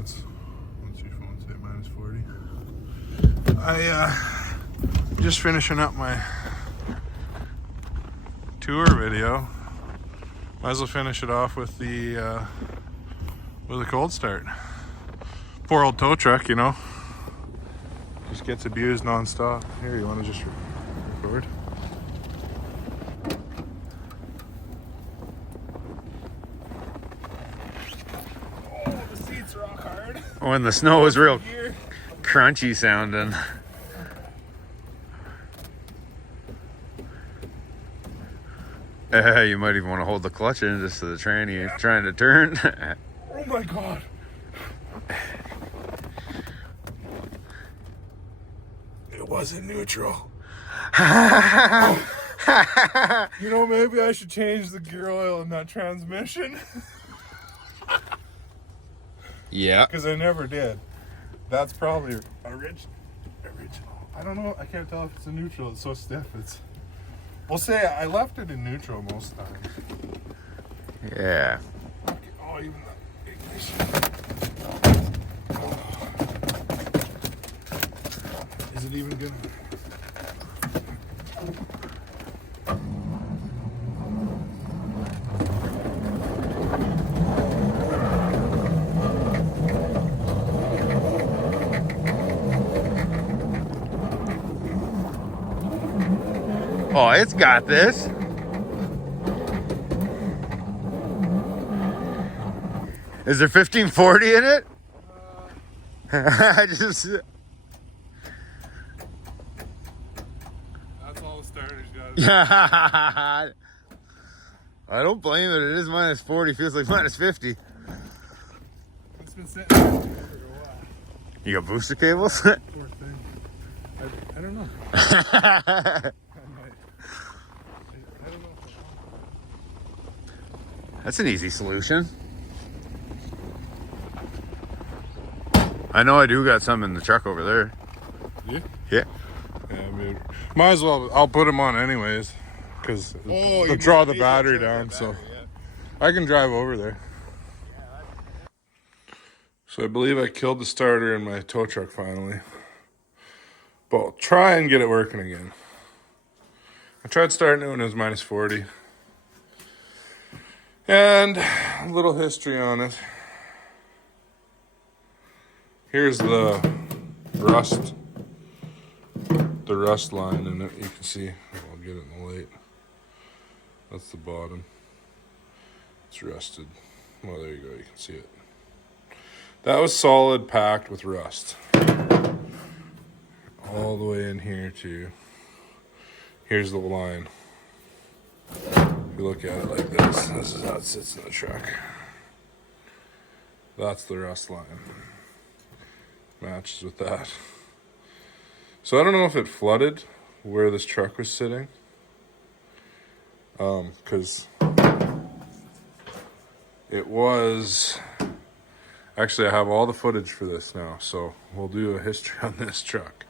What's your phone say? Minus 40. I just finishing up my tour video. Might as well finish it off with a cold start. Poor old tow truck, you know, just gets abused non-stop. Here, you want to just record? Oh, the seats rock hard. When the snow was real crunchy sounding. You might even want to hold the clutch in just so the tranny ain't trying to turn. Oh my god. It wasn't neutral. You know, maybe I should change the gear oil in that transmission. Yeah. Because I never did. That's probably original. I don't know. I can't tell if it's a neutral. It's so stiff. We'll say I left it in neutral most times. Yeah. Oh, even the ignition. Oh. Is it even good? Oh, it's got this. Is there 1540 in it? I just... That's all the starters got. Yeah. I don't blame it. It is minus 40. Feels like minus 50. It's been sitting there for a while. You got booster cables? Poor thing. I don't know. I don't know. That's an easy solution. I know I do got some in the truck over there. Yeah? Yeah. Yeah, I mean, might as well. I'll put them on anyways, because they'll draw the battery down. So I can drive over there. So I believe I killed the starter in my tow truck finally. But I'll try and get it working again. I tried starting it when it was minus 40. And a little history on it. Here's the rust line in it. You can see, I'll get it in the light. That's the bottom. It's rusted. Well, there you go, you can see it. That was solid packed with rust. All the way in here to, here's the line. If you look at it like this, this is how it sits in the truck. That's the rust line. Matches with that. So I don't know if it flooded where this truck was sitting. Because it was... Actually, I have all the footage for this now, so we'll do a history on this truck.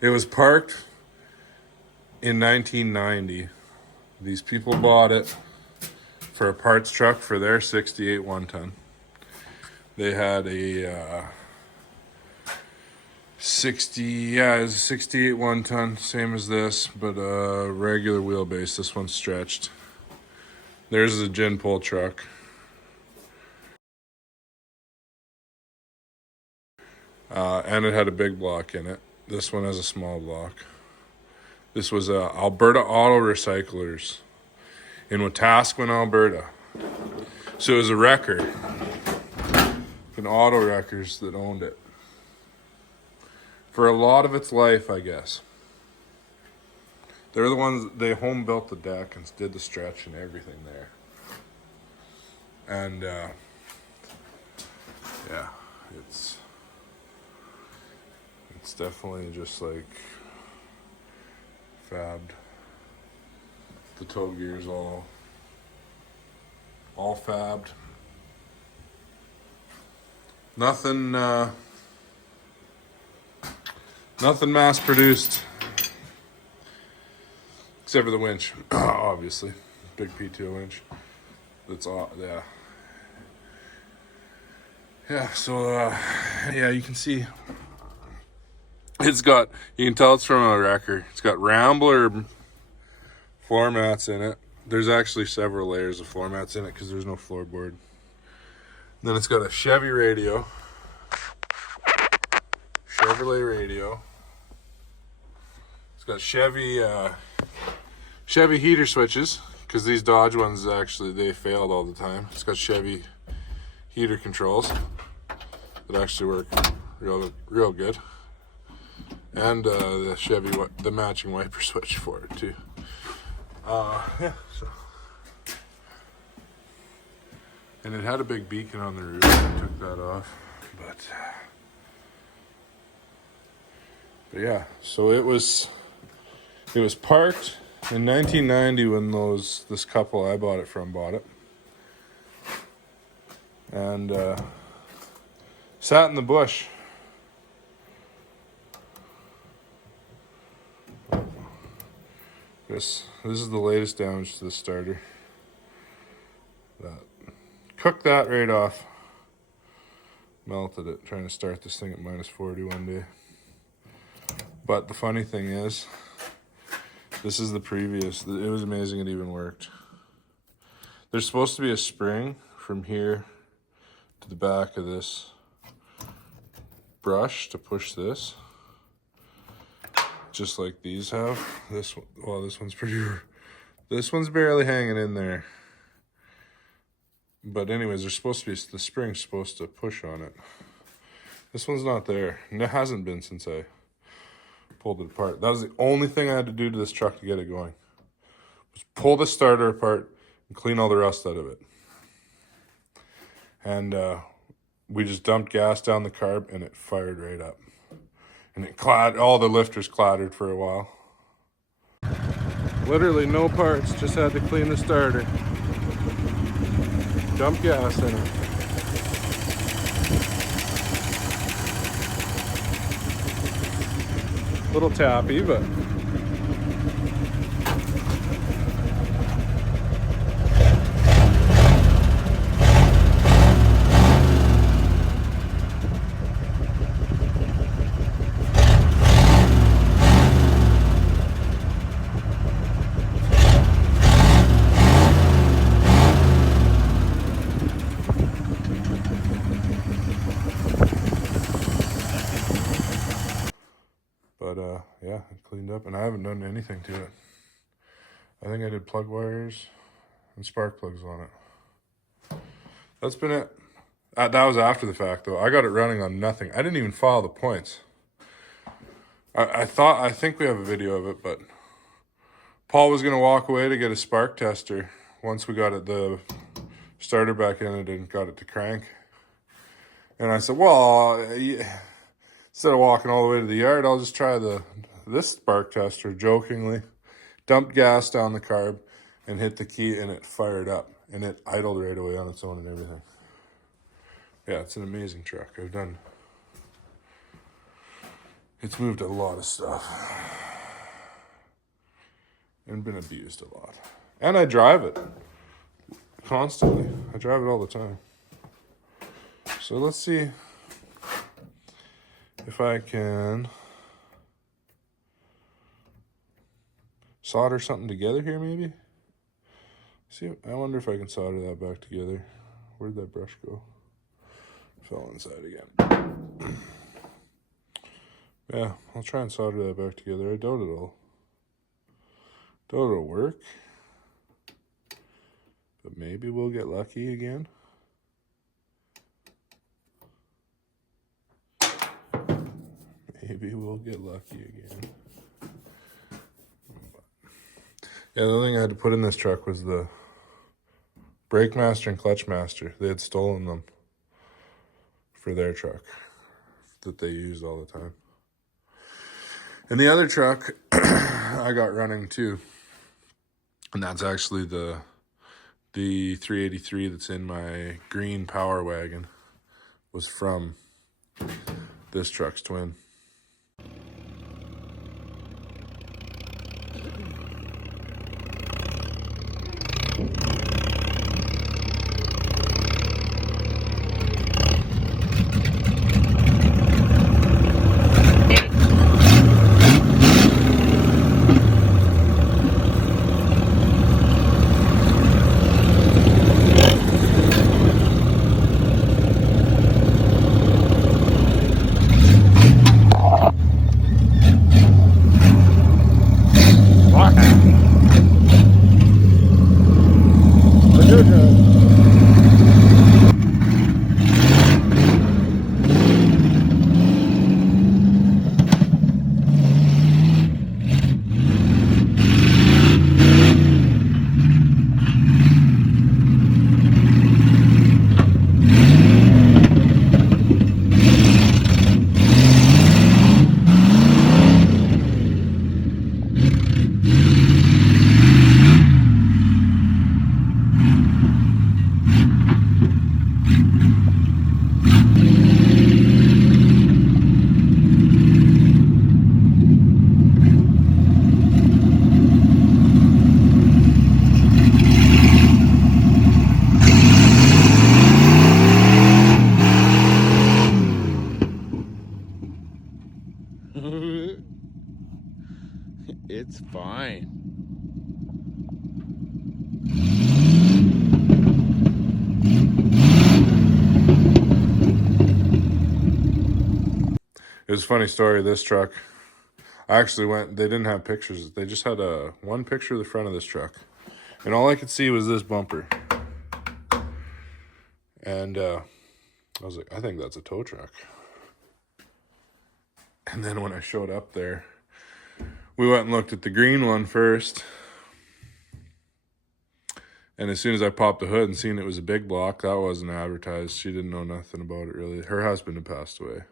It was parked in 1990. These people bought it for a parts truck for their 68 one-ton. They had a... it was a 68 one-ton, same as this, but a regular wheelbase. This one's stretched. There's a gin pull truck. And it had a big block in it. This one has a small block. This was Alberta Auto Recyclers in Wetaskiwin, Alberta. So it was a wrecker. An auto wreckers that owned it. For a lot of its life, I guess. They're the ones, they home built the deck and did the stretch and everything there. And, yeah, it's definitely just like fabbed. The tow gear's all fabbed. Nothing mass produced except for the winch. Obviously, big P2 winch. That's all. Yeah. Yeah, so yeah, you can see it's got, you can tell it's from a wrecker. It's got Rambler floor mats in it. There's actually several layers of floor mats in it because there's no floorboard. Then it's got a Chevy radio, Chevrolet radio. It's got Chevy heater switches because these Dodge ones actually, they failed all the time. It's got Chevy heater controls that actually work real good, and the Chevy, the matching wiper switch for it too. Yeah, so. And it had a big beacon on the roof. I took that off, but yeah. So it was parked in 1990 when this couple I bought it from bought it, and sat in the bush. This is the latest damage to the starter. That cooked that right off. Melted it trying to start this thing at -40 one day. But the funny thing is, this is the previous. It was amazing it even worked. There's supposed to be a spring from here to the back of this brush to push this, just like these have. This one, well, this one's barely hanging in there. But anyways, there's supposed to be, the spring's supposed to push on it. This one's not there, and it hasn't been since I pulled it apart. That was the only thing I had to do to this truck to get it going. Was pull the starter apart and clean all the rust out of it. And we just dumped gas down the carb and it fired right up. And it all the lifters clattered for a while. Literally no parts, just had to clean the starter. Dump gas in it. Little tappy, but yeah, it cleaned up, and I haven't done anything to it. I think I did plug wires and spark plugs on it. That's been it. That was after the fact, though. I got it running on nothing. I didn't even file the points. I think we have a video of it, but Paul was going to walk away to get a spark tester once we got the starter back in it and got it to crank. And I said, well, instead of walking all the way to the yard, I'll just try this spark tester, jokingly. Dumped gas down the carb and hit the key, and it fired up. And it idled right away on its own and everything. Yeah, it's an amazing truck. It's moved a lot of stuff. And been abused a lot. And I drive it constantly. I drive it all the time. So let's see if I can solder something together here, maybe. See, I wonder if I can solder that back together. Where'd that brush go? Fell inside again. Yeah, I'll try and solder that back together. I doubt it'll work. But maybe we'll get lucky again. Maybe we'll get lucky again. Yeah, the other thing I had to put in this truck was the brake master and clutch master. They had stolen them for their truck that they used all the time. And the other truck I got running too. And that's actually the 383 that's in my green Power Wagon, was from this truck's twin. It was a funny story. This truck, I actually went, they didn't have pictures. They just had one picture of the front of this truck. And all I could see was this bumper. And I was like, I think that's a tow truck. And then when I showed up there, we went and looked at the green one first. And as soon as I popped the hood and seen it was a big block, that wasn't advertised. She didn't know nothing about it really. Her husband had passed away.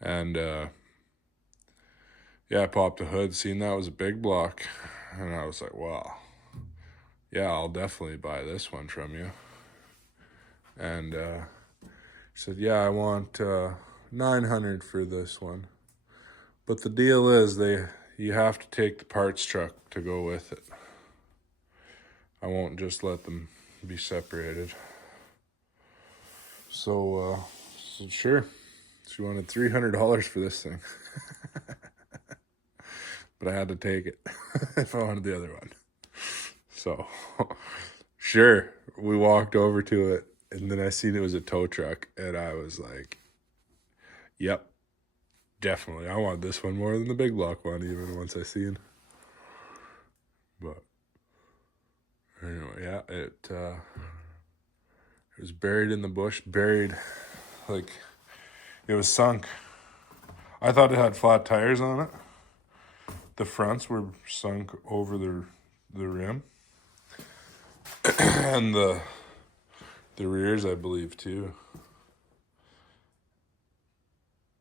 And yeah, I popped the hood, seen that was a big block. And I was like, wow. Yeah, I'll definitely buy this one from you. And she said, yeah, I want $900 for this one. But the deal is you have to take the parts truck to go with it. I won't just let them be separated. So sure. She wanted $300 for this thing. But I had to take it if I wanted the other one. So, sure, we walked over to it, and then I seen it was a tow truck, and I was like, yep, definitely. I want this one more than the big block one, even once I seen. But anyway, yeah, it was buried in the bush, like it was sunk. I thought it had flat tires on it. The fronts were sunk over the rim. And the rears, I believe, too.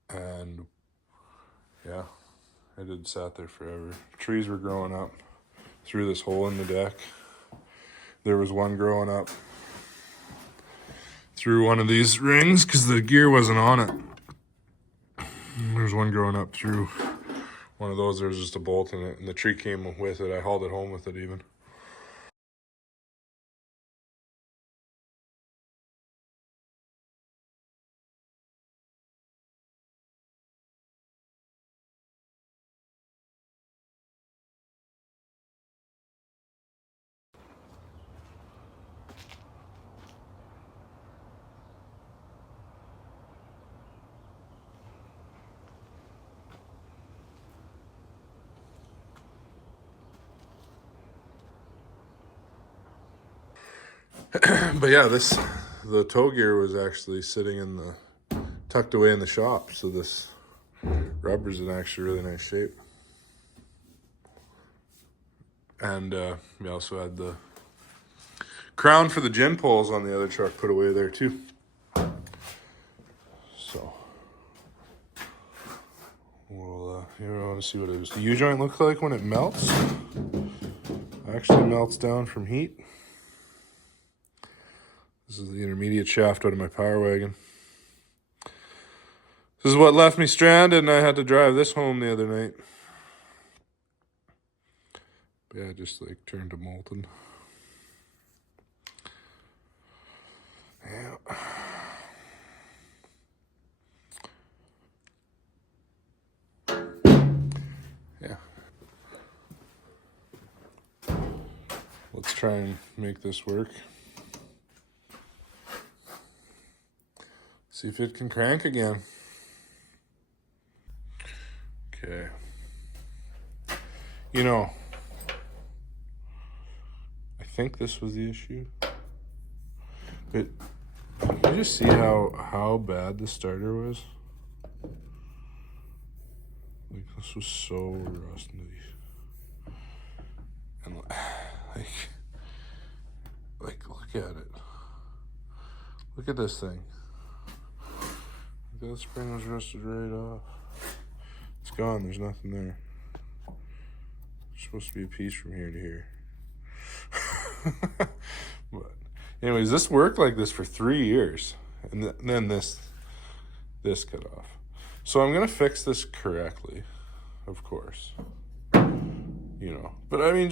And yeah, it had sat there forever. Trees were growing up through this hole in the deck. There was one growing up through one of these rings because the gear wasn't on it. There's one growing up through one of those. There was just a bolt in it, and the tree came with it. I hauled it home with it even. But yeah, the tow gear was actually sitting tucked away in the shop. So this rubber's in actually really nice shape. And we also had the crown for the gin poles on the other truck put away there too. So we'll you want to see what the U-joint looks like when it melts. It actually melts down from heat. This is the intermediate shaft out of my Power Wagon. This is what left me stranded, and I had to drive this home the other night. But yeah, just like turned to molten. Yeah. Yeah. Let's try and make this work. See if it can crank again. Okay. You know, I think this was the issue. But can you just see how bad the starter was? Like, this was so rusty. And like look at it. Look at this thing. That spring was rusted right off. It's gone. There's nothing there. There's supposed to be a piece from here to here. But anyways, this worked like this for 3 years, and then this cut off. So I'm gonna fix this correctly, of course. You know, but I mean,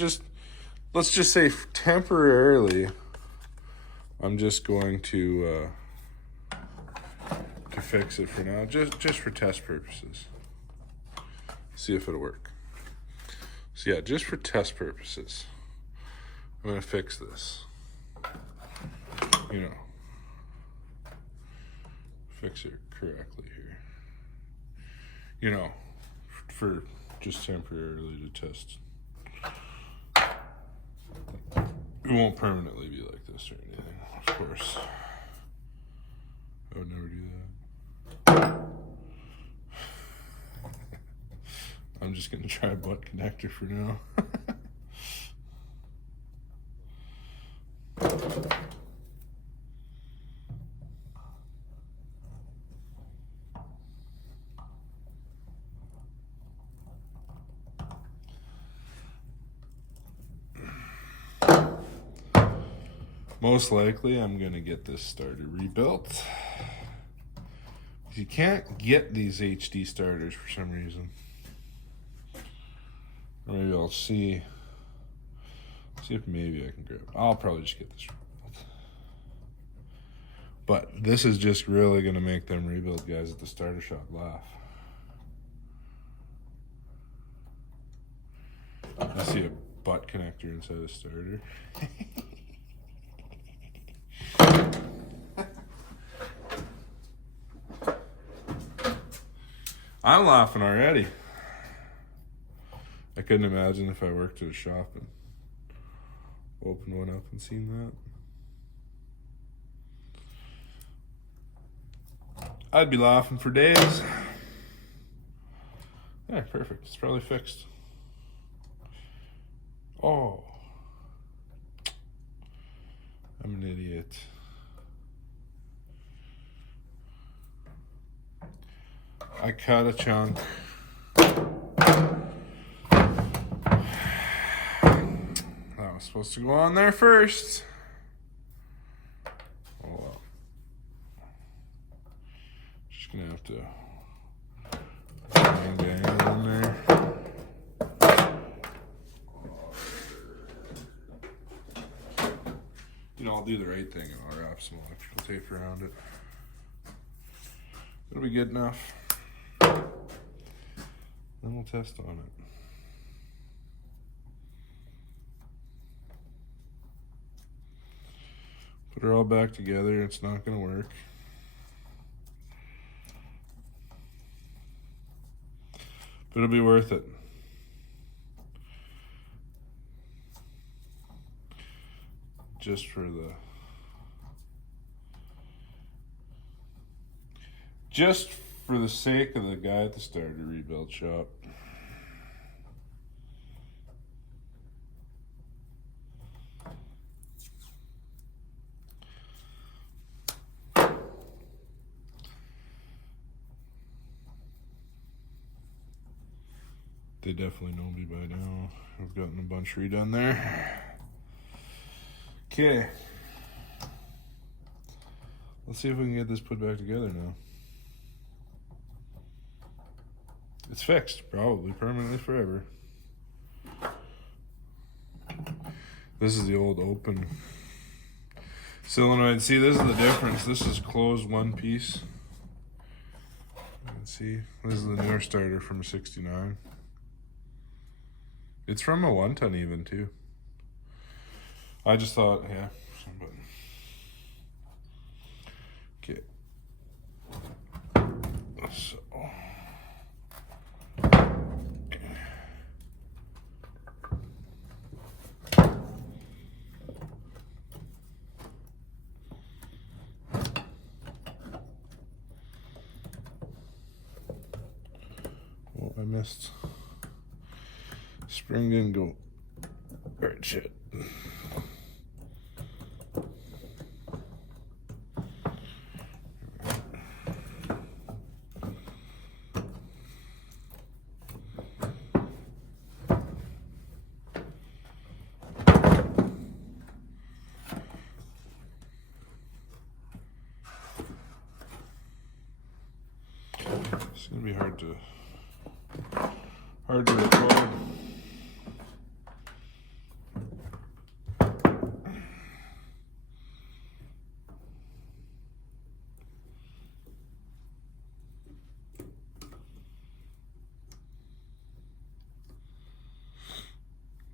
let's just say temporarily, I'm just going to fix it for now, just for test purposes. See if it'll work. So yeah, just for test purposes, I'm gonna fix this. You know, fix it correctly here. you know, for just temporarily to test. It won't permanently be like this or anything, of course. I would never do that. I'm just gonna try a butt connector for now. Most likely, I'm gonna get this starter rebuilt. You can't get these HD starters for some reason. Or maybe I'll see if maybe I can grab it. I'll probably just get this rebuilt. But this is just really gonna make them rebuild guys at the starter shop laugh. I see a butt connector inside a starter. I'm laughing already. I couldn't imagine if I worked at a shop and opened one up and seen that. I'd be laughing for days. Yeah, perfect. It's probably fixed. Oh. I'm an idiot. I cut a chunk. That was supposed to go on there first. Oh well. Just gonna have to find it in there. You know, I'll do the right thing and I'll wrap some electrical tape around it. It'll be good enough. Then we'll test on it. Put her all back together, it's not gonna work. But it'll be worth it. Just for the sake of the guy at the starter rebuild shop. They definitely know me by now. I've gotten a bunch redone there. Okay. Let's see if we can get this put back together now. It's fixed, probably permanently forever. This is the old open solenoid. See, this is the difference. This is closed one piece. Let's see. This is the newer starter from a 69. It's from a 1-ton even too. I just thought, yeah. Okay. So. Oh, I missed. Spring didn't go. Alright, shit. It's gonna be hard to record.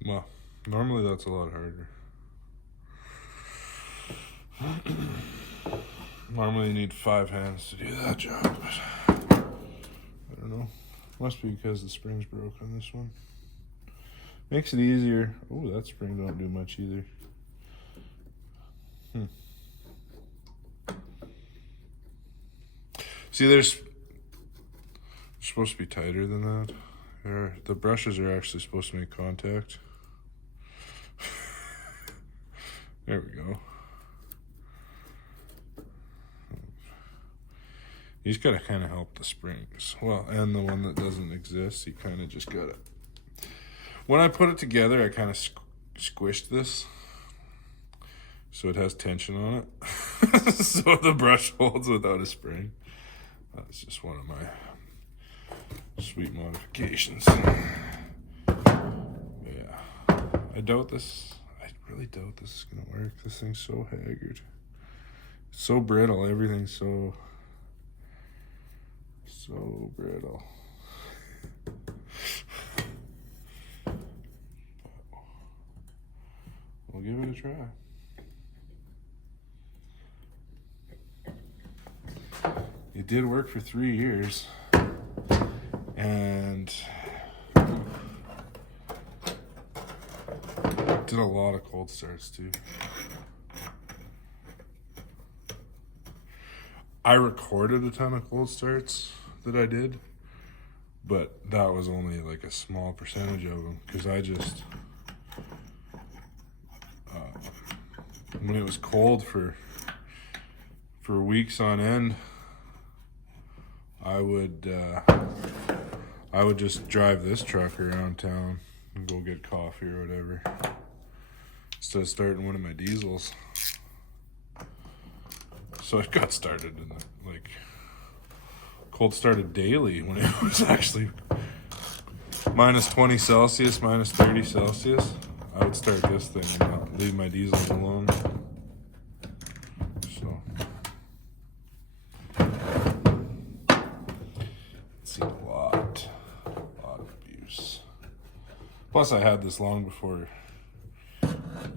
Well, normally that's a lot harder. Normally you need 5 hands to do that job, but I don't know. Must be because the spring's broke on this one. Makes it easier. Oh, that spring don't do much either. See, there's supposed to be tighter than that. The brushes are actually supposed to make contact. There we go. You just gotta kind of help the springs. Well, and the one that doesn't exist, you kind of just gotta. When I put it together, I kind of squished this so it has tension on it. So the brush holds without a spring. That's just one of my sweet modifications. Yeah. I really doubt this is gonna work. This thing's so haggard. It's so brittle. Everything's so brittle. We'll give it a try. It did work for 3 years, and did a lot of cold starts too. I recorded a ton of cold starts that I did, but that was only like a small percentage of them, because I just when it was cold for weeks on end, I would just drive this truck around town and go get coffee or whatever, instead of starting one of my diesels. So it got started in like cold started daily when it was actually minus 20 Celsius, minus 30 Celsius. I would start this thing and not leave my diesels alone. So it's seen a lot of abuse. Plus I had this long before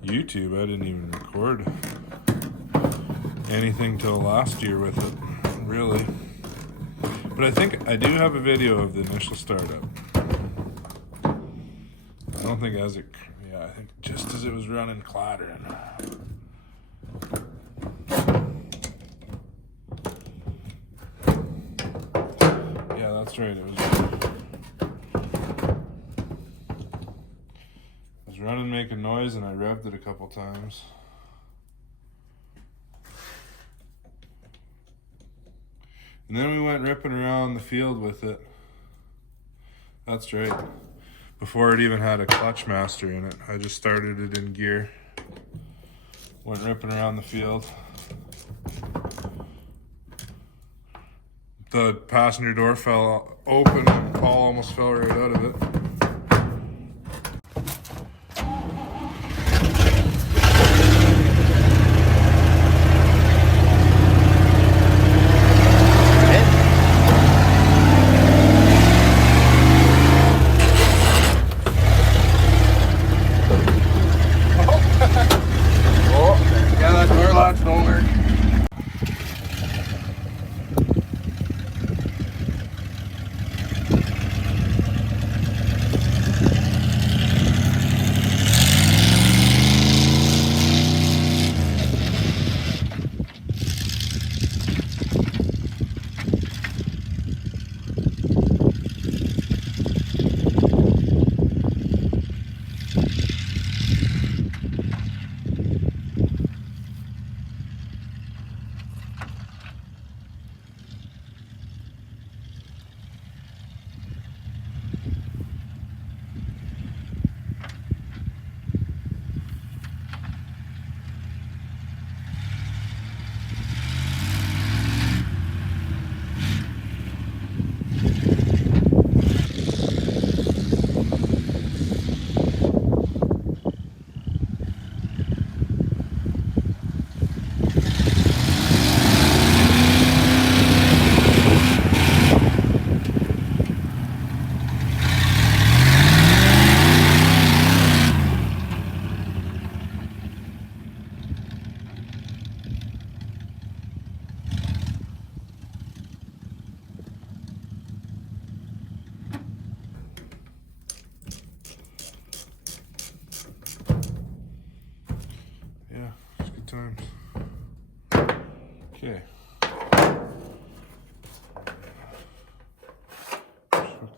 YouTube. I didn't even record anything till last year with it, really. But I think I do have a video of the initial startup. I don't think as it, yeah, I think just as it was running clattering. Yeah, that's right. It was running, making noise, and I revved it a couple times. And then we went ripping around the field with it. That's right. Before it even had a clutch master in it, I just started it in gear. Went ripping around the field. The passenger door fell open and Paul almost fell right out of it.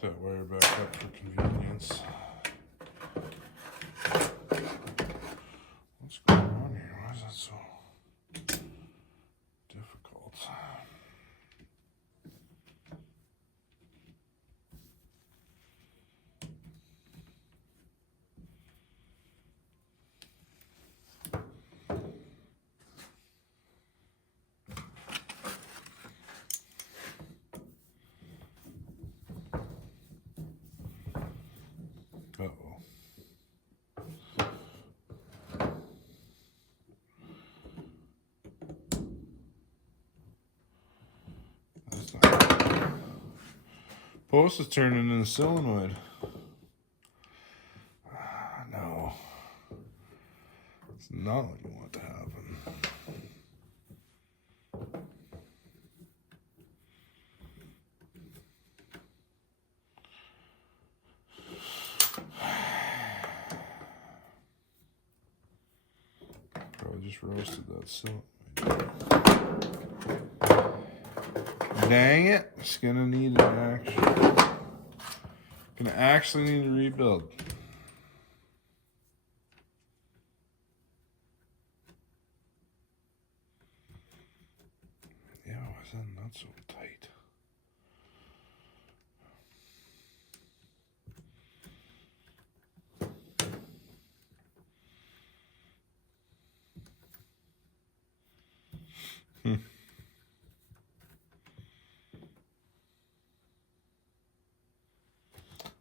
hook that wire back up for convenience. What's going on here? Why is that so difficult? Uh-oh. That's not... Post is turning into solenoid. No. It's not what you want to happen. Probably just roasted that solenoid. Dang it. It's gonna need an action. Gonna actually need to rebuild. Yeah, why is that not so tight?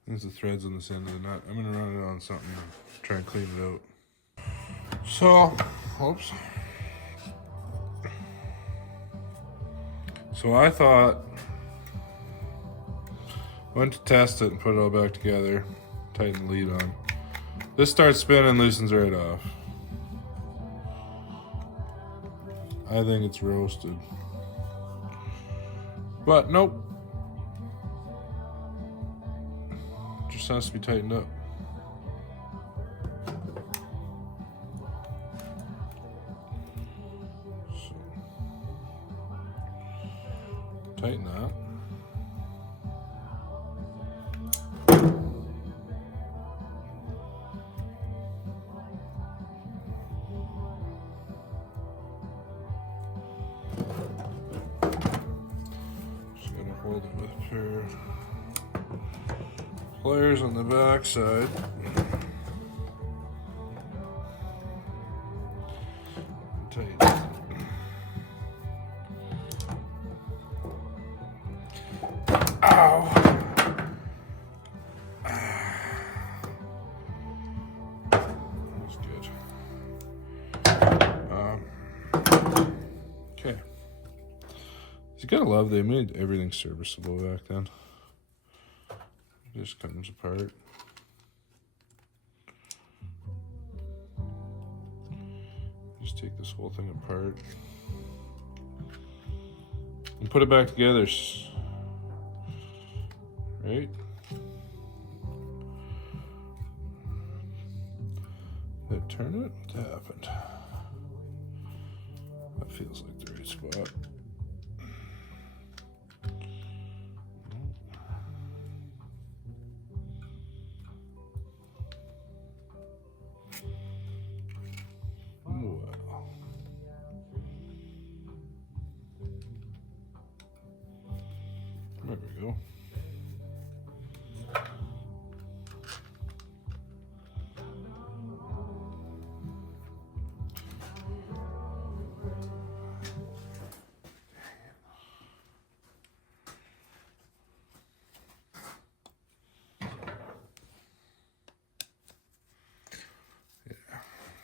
There's the threads on this end of the nut. I'm gonna run it on something and try and clean it out. So, oops. So I thought, went to test it and put it all back together, tighten the lead on. This starts spinning, loosens right off. I think it's roasted. But nope. Just has to be tightened up. So, tighten that. Just gotta hold it with a pair of pliers on the back side. Tighten it. Ow! That's good. Okay. You gotta love they made everything serviceable back then. It just comes apart. Just take this whole thing apart and put it back together. Right? Did I turn it? What happened? That feels like the right spot. Well. There we go.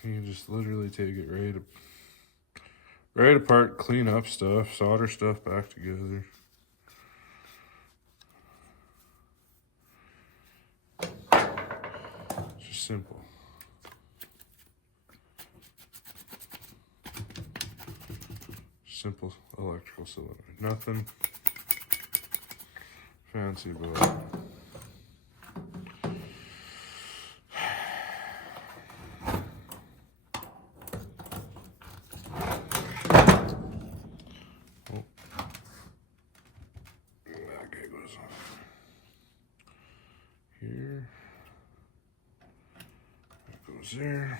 You can just literally take it right apart, clean up stuff, solder stuff back together. It's just simple. Simple electrical cylinder. Nothing fancy about it. footage there.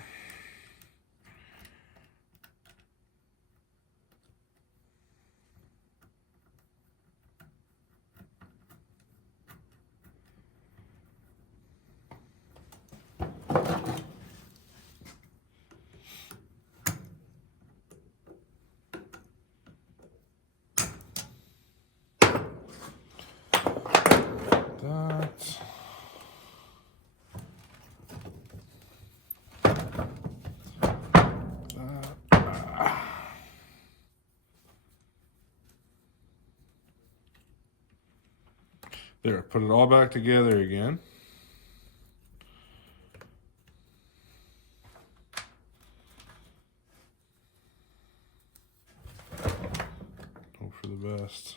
That. There, put it all back together again. Hope for the best.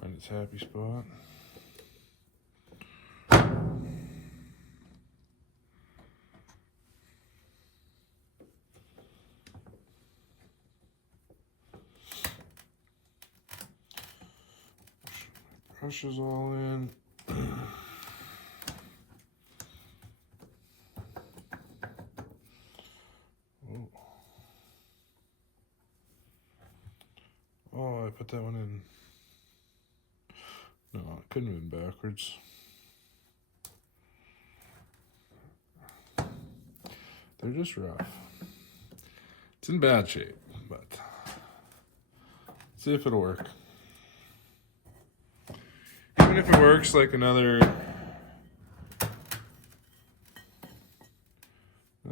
Find its happy spot. Brushes all in. Oh, I put that one in. No, it couldn't have been backwards. They're just rough. It's in bad shape, but let's see if it'll work. Even if it works like another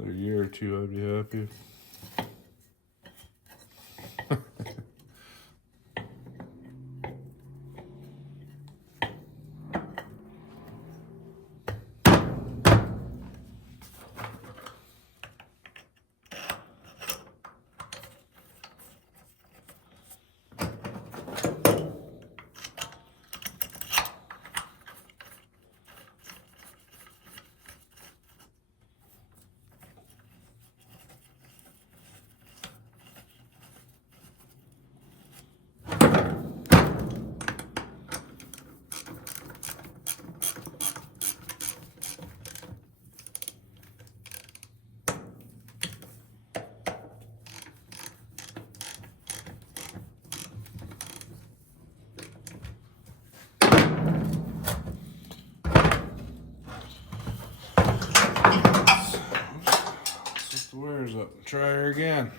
year or two, I'd be happy. The wire's up. Try her again.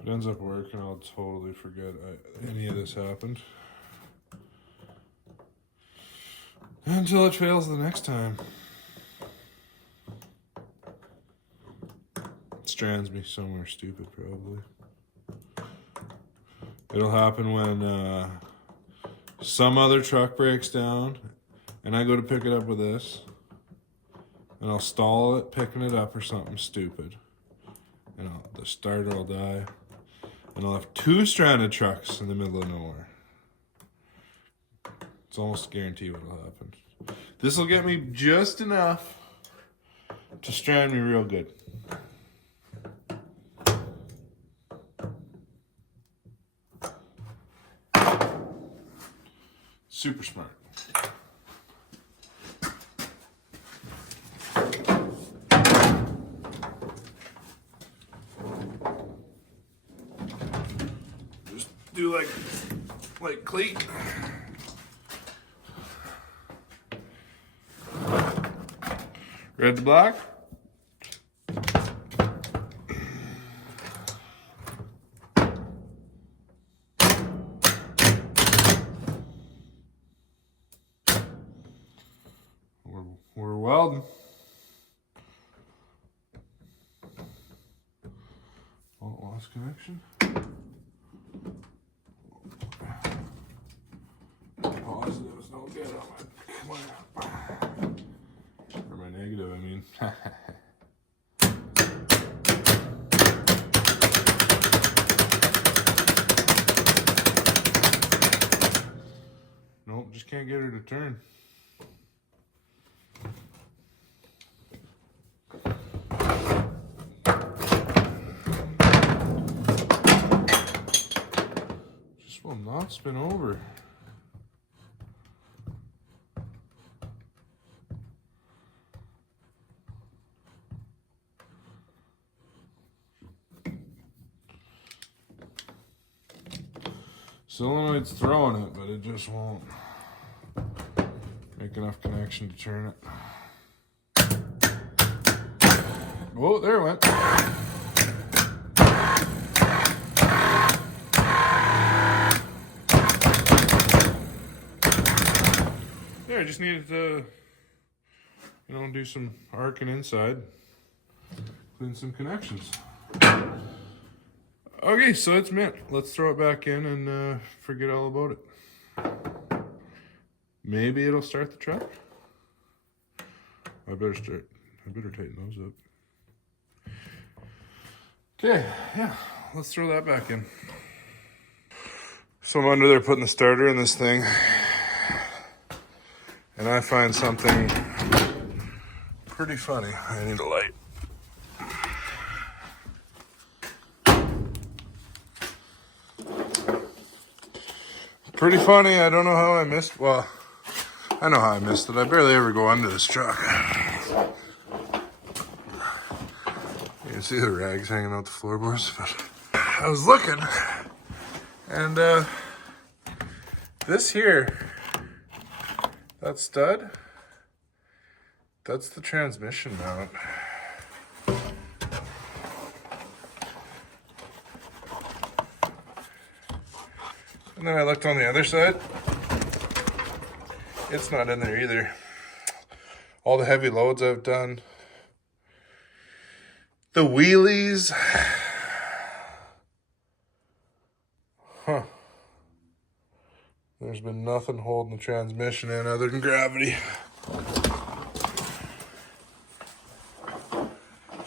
If it ends up working, I'll totally forget any of this happened. Until it fails the next time. It strands me somewhere stupid, probably. It'll happen when some other truck breaks down and I go to pick it up with this, and I'll stall it picking it up or something stupid, and the starter will die, and I'll have two stranded trucks in the middle of nowhere. It's almost a guarantee what'll happen. This will get me just enough to strand me real good. Super smart. Just do like cleat. Red to black. welding. Oh, lost connection. Positive's no good on my, or my negative, I mean. Nope, just can't get her to turn. Just will not spin over. Solenoid's throwing it, but it just won't make enough connection to turn it. Whoa, there it went. Yeah, I just needed to, do some arcing inside, clean some connections. Okay, so it's mint. Let's throw it back in and forget all about it. Maybe it'll start the truck. I better tighten those up. Okay, yeah, let's throw that back in. So I'm under there putting the starter in this thing, and I find something pretty funny. I need a light. Pretty funny. I don't know how I missed. Well, I know how I missed it. I barely ever go under this truck. You can see the rags hanging out the floorboards. But I was looking, and this here, that stud, that's the transmission mount. And then I looked on the other side. It's not in there either. All the heavy loads I've done. The wheelies. Huh. There's been nothing holding the transmission in other than gravity.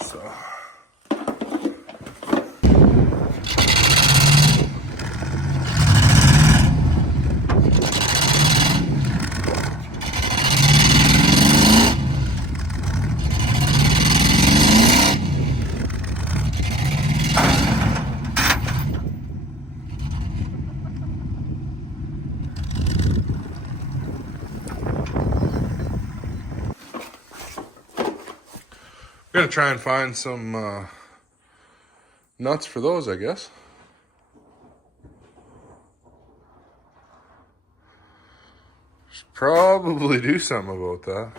So. Gonna try and find some nuts for those, I guess. Should probably do something about that.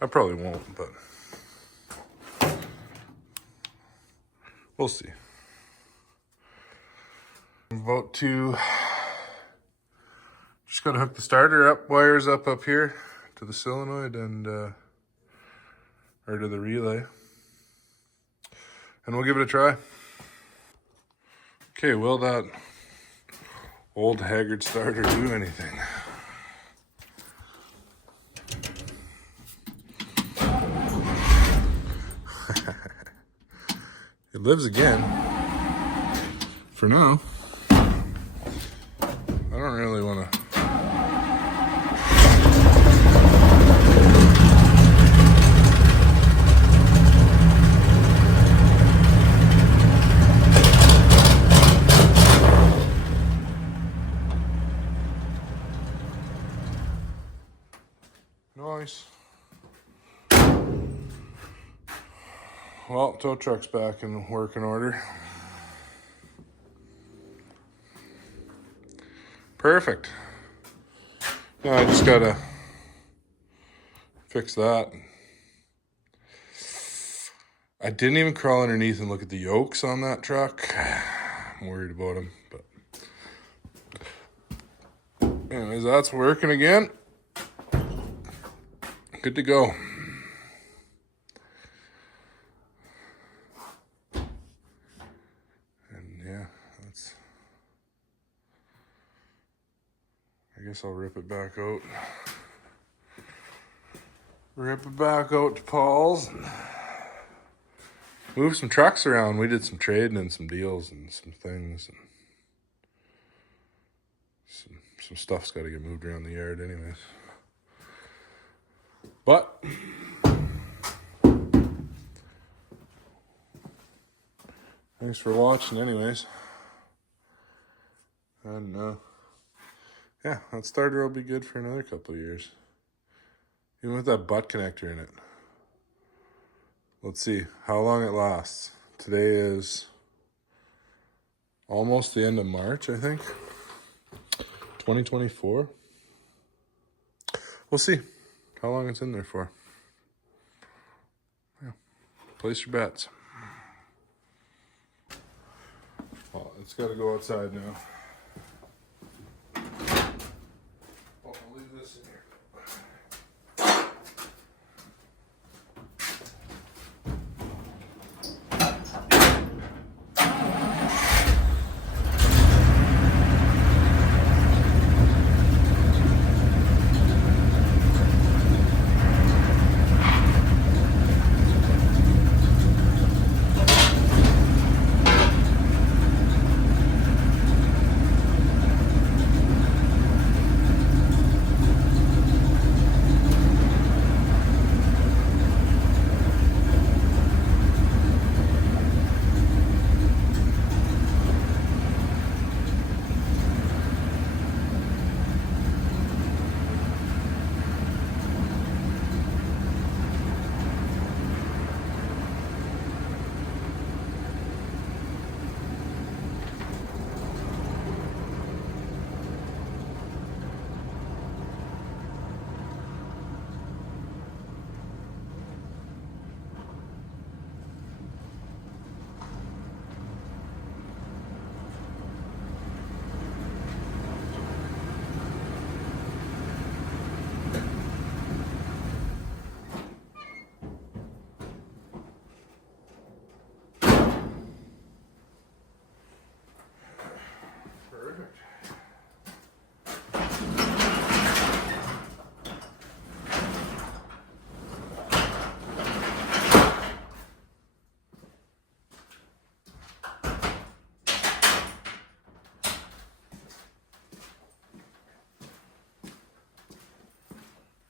I probably won't, but we'll see. I'm about to just gotta hook the starter up, wires up here to the solenoid and or to the relay, and we'll give it a try. Okay, will that old haggard starter do anything? It lives again. For now. I don't really want to. Nice. Well, tow truck's back in working order. Perfect. Now I just gotta fix that. I didn't even crawl underneath and look at the yokes on that truck. I'm worried about them, but anyways, that's working again. Good to go. And yeah, I guess I'll rip it back out. Rip it back out to Paul's. Move some trucks around. We did some trading and some deals and some things. And some stuff's got to get moved around the yard anyways. But thanks for watching anyways. And yeah, that starter will be good for another couple of years. Even with that butt connector in it. Let's see how long it lasts. Today is almost the end of March, I think. 2024. We'll see how long it's in there for. Yeah. Place your bets. Well, it's got to go outside now. Oh, I'll leave this in here.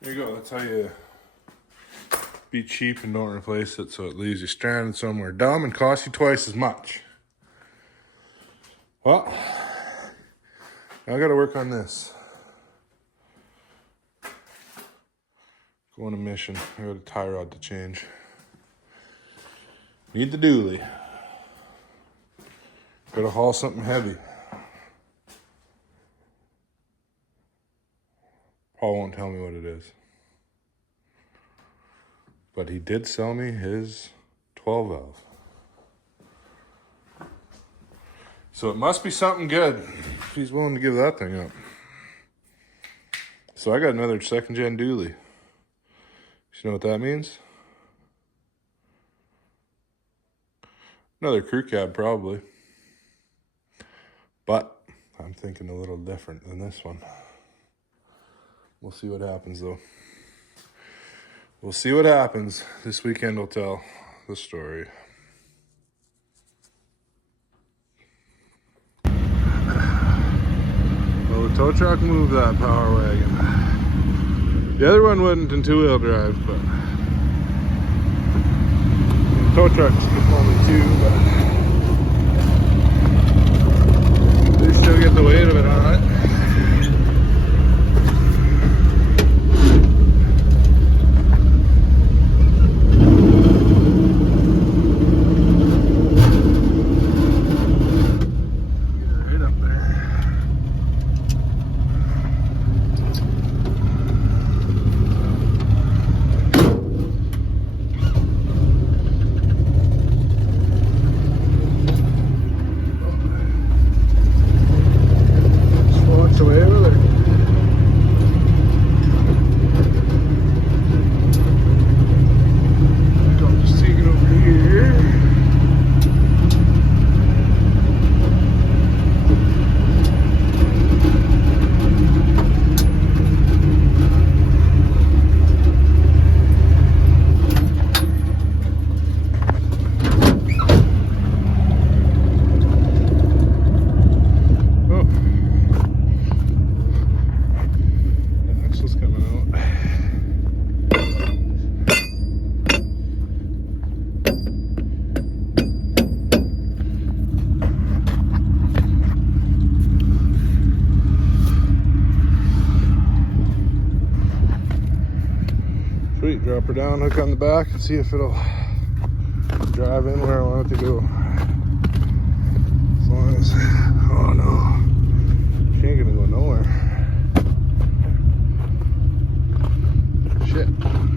There you go. That's how you be cheap and don't replace it, so it leaves you stranded somewhere dumb and costs you twice as much. Well, I got to work on this. Go on a mission. I got a tie rod to change. Need the dually. Got to haul something heavy. Paul won't tell me what it is. But he did sell me his 12 valve. So it must be something good if he's willing to give that thing up. So I got another second gen dually. You know what that means? Another crew cab probably. But I'm thinking a little different than this one. We'll see what happens though. We'll see what happens. This weekend will tell the story. Well, the tow truck moved that power wagon. The other one wouldn't in two-wheel drive, but the tow truck's performing too, but they still get the weight of it on it. up or down hook on the back and see if it'll drive in where I want it to go. As long as, oh no, she ain't gonna go nowhere. Shit.